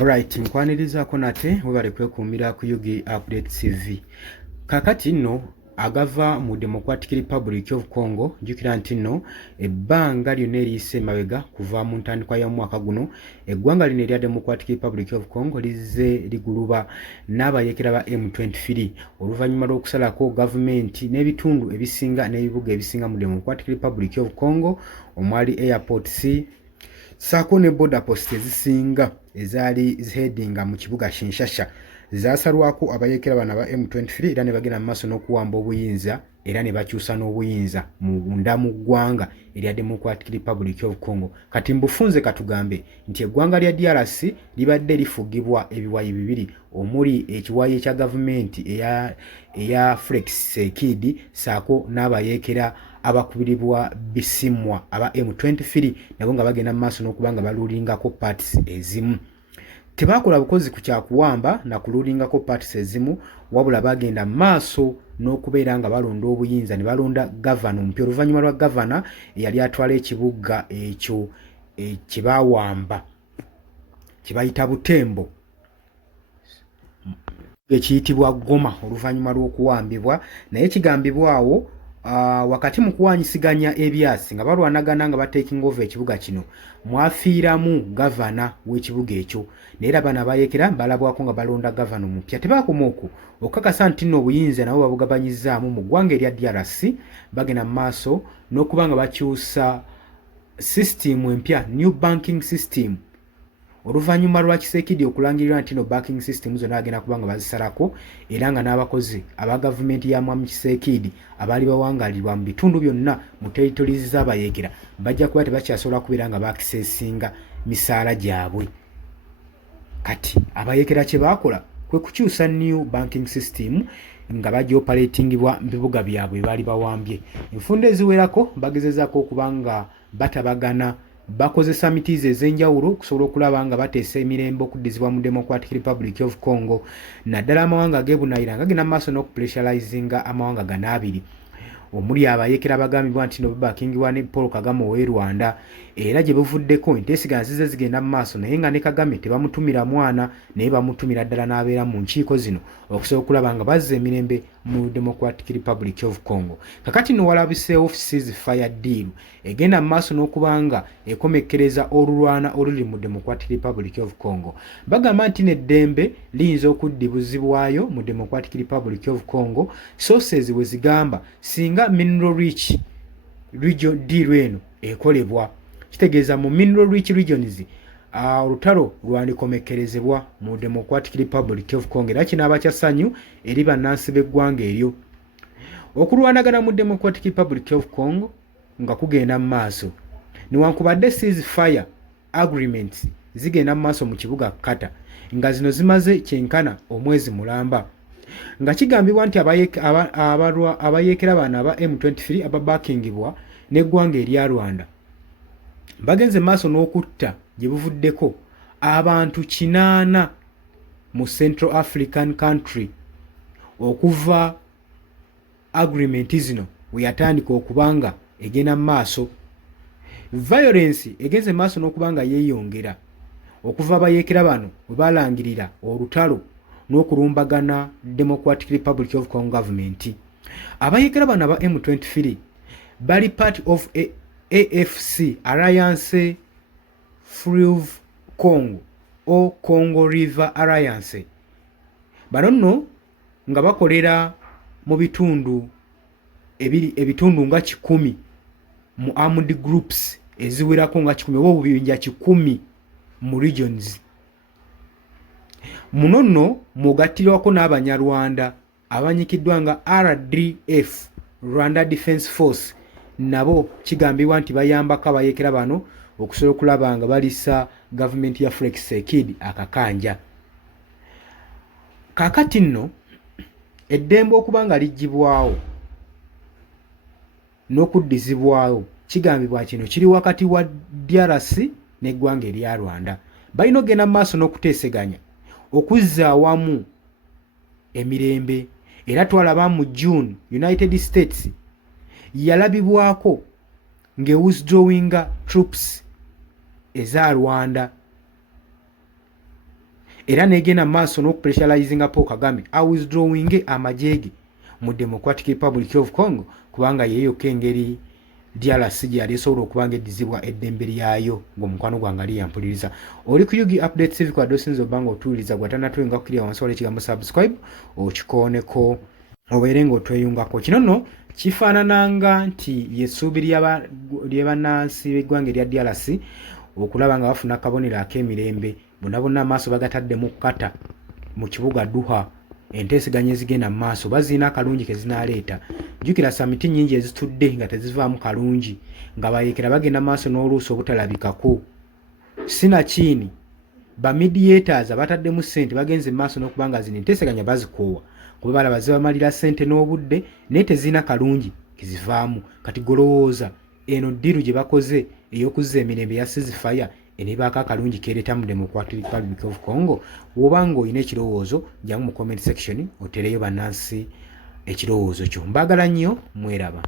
Alright, nkwanirizaako nate webale kwekuumira ku Yugi Update TV. Kakati nno agava mu Democratic Republic of Congo jjukira nti nno ebbanga lyonna eriyise emabega kuva mu ntandikwa ya mwaka guno eggwanga lino erya Democratic Republic of Congo lizze liguluba n'abayeekera ba M23 oluvannyuma lw'okusalako gavumenti n'ebitundu ebisinga n'ebibuga ebisinga mu Democratic Republic of Congo omwali Airport C saako ne border post ezisinga ezaali zihedinga mu kibuga Kinshasa zasalwako abayeekera bano aba M23 era ne bagenda mu maaso n'okuwamba obuyinza era ne bakyusa n'obuyinza munda mu ggwanga erya Democratic Republic of Congo. Kati mbufunze katugambe nti eggwanga lya DRC libadde lifugibwa ebiwayi bibiri omuli ekiwayi ekya gavumenti eya Felix Tshisekedi saako n'abayeekera abakubiribwa bisimwa aba M23 nabo nga bagenda mu maaso n'okubanga balulingako parties ezimu. Tebakola bukozi ku kyakuwamba na kululingako parties ezimu wabula bagenda maaso n'okubeera nga balonda obuyinza ne balonda gavana omupya oluvannyuma lwa gavana eyali atwala ekibuga ekyo kyebawamba kibayita Butembo ekiyitibwa Goma oluvannyuma lw'okuwambibwa naye kigambibwawo wakati mu kuwanyisiganya ebyasi nga balwanagana nga bateking over ekibuga kino mwafiiramu gavana w'ekibuga ekyo naye bano abayeekera balabwako nga balonda gavana omupya. Tebakoma okwo okukakasa nti nno obuyinza nabo babugabanyizaamu mu ggwanga erya DRC bagenda mu maaso n'okuba nga bakyusa system empya new banking system oluvannyuma lwa Tshisekedi okulangirira nti no banking system zonna bagenda kuba nga bazisalako era nga n'abakozi aba gavumenti ya Mwami Tshisekedi abaali bawangalirwa mu bitundu byonna mu territories z'abayeekera bajja kuba tebakyasobola kubeera nga bakisesinga misaala gyabwe. Kati abayeekera kye baakola kwe kukyusa new banking system nga bajja operatingibwa mu bibuga byabwe baali bawambye. Enfunda eziwerako bagezezaako okuba nga batabagana bakozesa mitiizi ez'enjawulo okusobola okulaba nga bateesa emirembe okuddizibwa mu Democratic Republic of Congo naddala amawanga ag'ebunaayira nga genda mu maaso n'okupressurizinga amawanga gano abiri omuli abayeekera bagambibwa nti no babakingibwa ne Paul Kagame ow'e Rwanda era gye buvuddeko enteesigana zize zigenda mu maaso naye nga ne Kagame tebamutumira mwana naye bamutumira ddala n'abeera mu nkiiko zino okusobola okulaba nga bazza emirembe mu Democratic Republic of Congo. Kakati nno walabiseewo ceasefire deal egenda mu maaso n'okuba nga ekomekkereza olulwana oluli mu Democratic Republic of Congo. Bagamba nti n'eddembe liyinza okuddibuzibwayo mu Democratic Republic of Congo sources we zigamba singa mineral rich region deal eno ekolebwa kitegeeza mu mineral rich regions olutalo lwandikomekkerezebwa mu Democratic Republic of Congo era kinaaba kya ssanyu eri bannansi b'eggwanga eryo. Okulwanagana mu Democratic Republic of Congo nga kugenda mu maaso newankubadde ceasefire agreements zigenda mu maaso mu kibuga Kata nga zino zimaze kyenkana omwezi mulamba nga kigambibwa nti abayeekera bano aba M23 ababakingibwa n'eggwanga erya Rwanda bagenze maaso n'okutta gye buvuddeko abantu 8 mu Central African country okuva agreement zino weyatandika okubanga egenda mu maaso. Violence egenze maaso n'okubanga yeeyongera okuva abayeekera bano bwe balangirira olutalo n'okulumbagana Democratic Republic of Congo government. Abayeekera bano aba M23 bali part of AFC Alliance Fleuve Congo o Congo River Alliance. Bano nno nga bakolera mu bitundu ebitundu nga 10 mu armed groups eziwerako nga 10 oba obubinja 10 mu regions. Muno nno mugattirwako n'Abanyarwanda abanyikiddwa nga RDF Rwanda Defence Force nabo kigambibwa nti bayambako abayeekera bano okusobola okulaba nga balisa gavumenti ya Felix Tshisekedi akakanja. Kakati nno eddembe okuba nga liggibwawo n'okuddizibwawo kigambibwa kino kiri wakati wa DRC n'eggwanga erya Rwanda. Balina ogenda mu maaso n'okuteeseganya okuzza awamu emirembe era twalaba mu June United States yalabibwako ng'ewithdrawinga troops eza Rwanda era negenda maaso n'okupressurizinga Paul Kagame awithdrawing amajege mu Democratic Republic of Congo kubanga yeeyokka engeri DRC gye yali esobola okuba ng'eddizibwa eddembe lyayo ng'omukwano gwange ali yampuliriza. Oli ku Yugi Updates TV kwa dosinzo banga otuwuliriza gwatannatwenga kukirya wansi wala ekigambo subscribe okikooneko obeere ng'otweyungako. Kino nno kifaanananga nti y'essuubi ly'ebannansi b'eggwanga erya DRC okulaba nga bafuna akabonero ak'emirembe bonna bonna amaaso bagatadde mu kkata mu kibuga Duha. Enteeseganya ezigenda mu maaso baziina akalungi ke zinaaleeta. Jjukira samiti nnyingi ezitudde nga tezivaamu kalungi nga bayeekera bagenda maaso n'oluusi obutalabikako. Sinakiini ba mediators abataddemu ssente bagenze mu maaso n'okuba nga zino enteeseganya bazikoowa kuba balaba zibamalira ssente n'obudde naye teziina kalungi kezivaamu. Kati golowooza eno ddiru gye bakoze ey'okuzza emirembe ya ceasefire eneebaako akalungi keereeta mu Democratic Republic of Congo. Bw'obanga olina ekirowoozo jangu mu comment section otereyo bannansi ekirowoozo kyo. Mbaagala nnyo, mweraba.